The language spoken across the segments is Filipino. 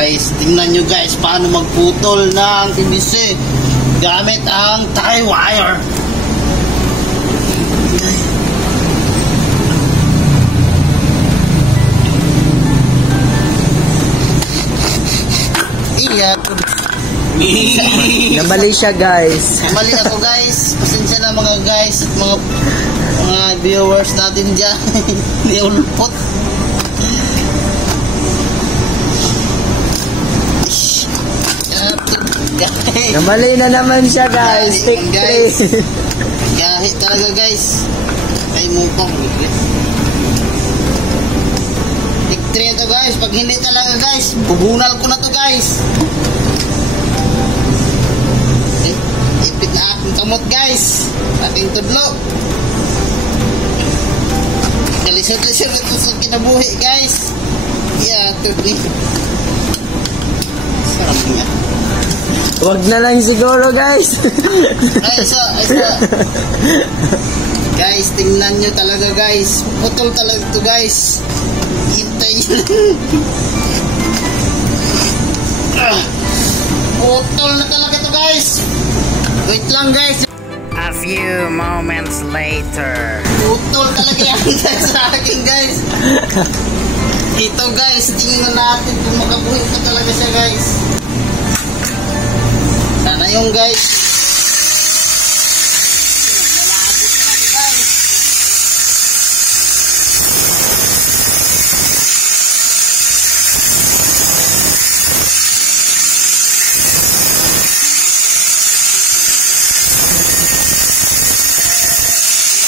Guys, tingnan nyo guys paano magputol ng PVC gamit ang tie wire. Iya. Namali siya guys. Namali ako guys. Pasensya na mga guys at mga viewers natin dyan. Hindi ulpot. Namali na naman siya guys. Take guys. Gahi talaga guys. Ay mukha. Take 3 ito guys. Pag hindi talaga guys, bubunal ko na to guys. Ipit na akong kamot guys. Ating tudlo. Kalisod-lisod ito sa kinabuhi guys. Yeah, tudli. Sarap nga. Wag na lang siguro guys. Ay, isa. Guys, tingnan nyo talaga guys. Putol talaga ito guys. Hintay nyo. Putol na talaga ito guys. Wait lang guys. A few moments later. Putol talaga yan guys sa akin guys. Ito guys, tingnan natin kung makabuhin pa talaga siya guys. Sana yung guys.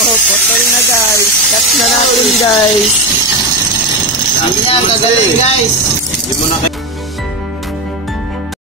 Oh, putol na guys. Cut na natin guys. Sabi niya, gagaling guys.